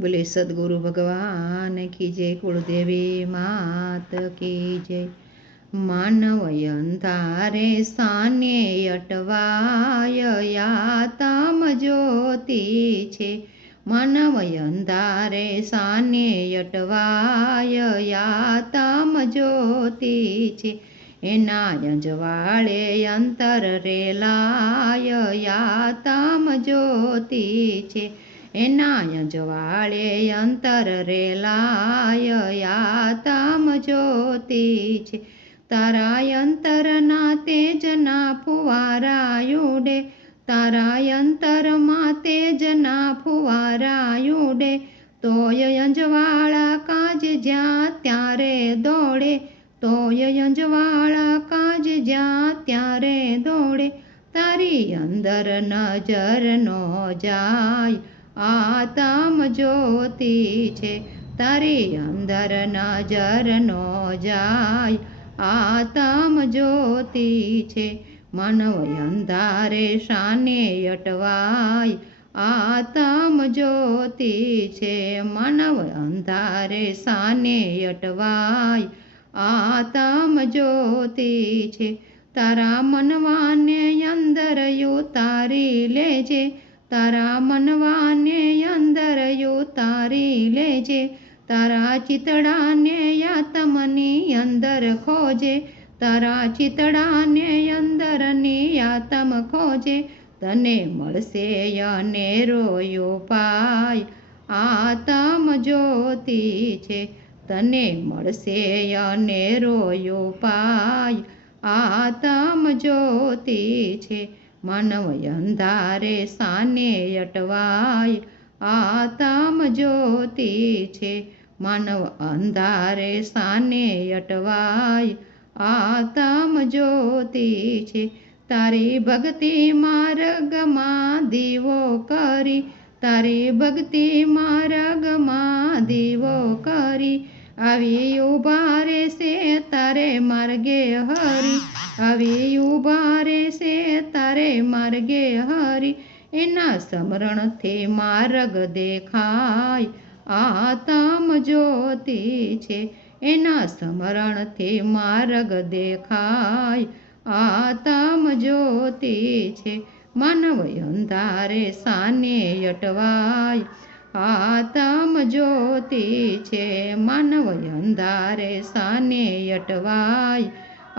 बोले सदगुरु भगवान की जय, कुलदेवी मात की जय। मानव अंधारे साने अटवाय यातम ज्योति छे। मानव अंधारे साने अटवाय यातम ज्योति छे। एना अंजवाळे अंतर रेलाय यातम ज्योति छे। एना अंजवाळे अंतर रेलाय यातम ज्योति छे। तारा अंतरना तेजना फुवारा उडे। तारा अंतरमा तेजना फुवारा उडे। तोय अंजवाळा काज ज्या त्यारे दौड़े। तोय अंजवाळा काज ज्या त्यारे दौड़े। तारी अंदर नजर नो जाय आतम ज्योति छे। तारी अंदर नजर नो जाय आतम ज्योति छे। मानव अंधारे शाने अटवाय आतम ज्योति छे। मानव अंधारे शाने अटवाय आतम ज्योति छे। तारा मनवाने अंदर उतारी लेजे। तारा मनवाने अंदर उतारी लेजे। तारा चितड़ाने आत्मनी अंदर खोजे। तारा चितड़ाने अंदरनी आत्म खोजे। तने मळशे अनेरो उपाय आतम ज्योति छे। तने मळशे अनेरो उपाय आतम ज्योति छे। मानव अंधारे साने अटवाय आतम ज्योति छे। मानव अंधारे साने अटवाय आतम ज्योति छे। तारी भक्ति मार्ग मां दीवो करी। तारी भक्ति मार्ग मां दीवो करी। आवी उभारे से तारे मार्गे हरी। आवी उभारे से तारे मार्गे हरी। एना स्मरण थे मार्ग देखाय आतम ज्योति छे। एना स्मरण थे मार्ग देखाय आतम ज्योति छे। मानव अंधारे साने अटवाय आतम ज्योति छे। मानव अंधारे साने अटवाय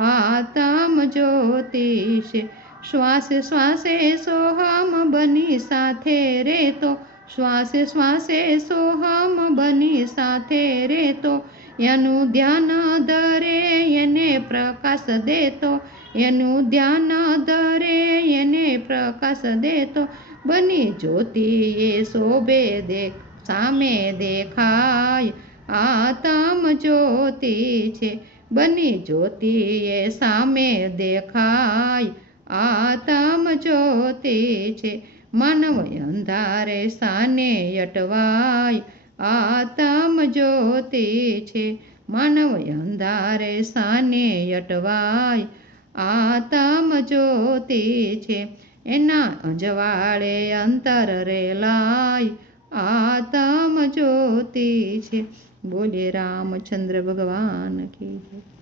आतम ज्योति छे। श्वासे श्वासे सोहम बनी साथे रेतो। श्वासे श्वासे सोहम बनी साथे रेतो। एनु ध्यान धरे एने प्रकाश देतो। एनु ध्यान धरे एने प्रकाश देतो। बनी ज्योति ये शोभे देख सामे देखाय आतम ज्योति छे। बनी ज्योति ये सामे देखाय आतम ज्योति छे। मानव अंधारे साने अटवाय आतम ज्योति छे। मानव अंधारे साने अटवाय आतम ज्योति छे। एना अंजवाळे अंतर रेलाय आतम ज्योति छे। बोले रामचंद्र भगवान की जय।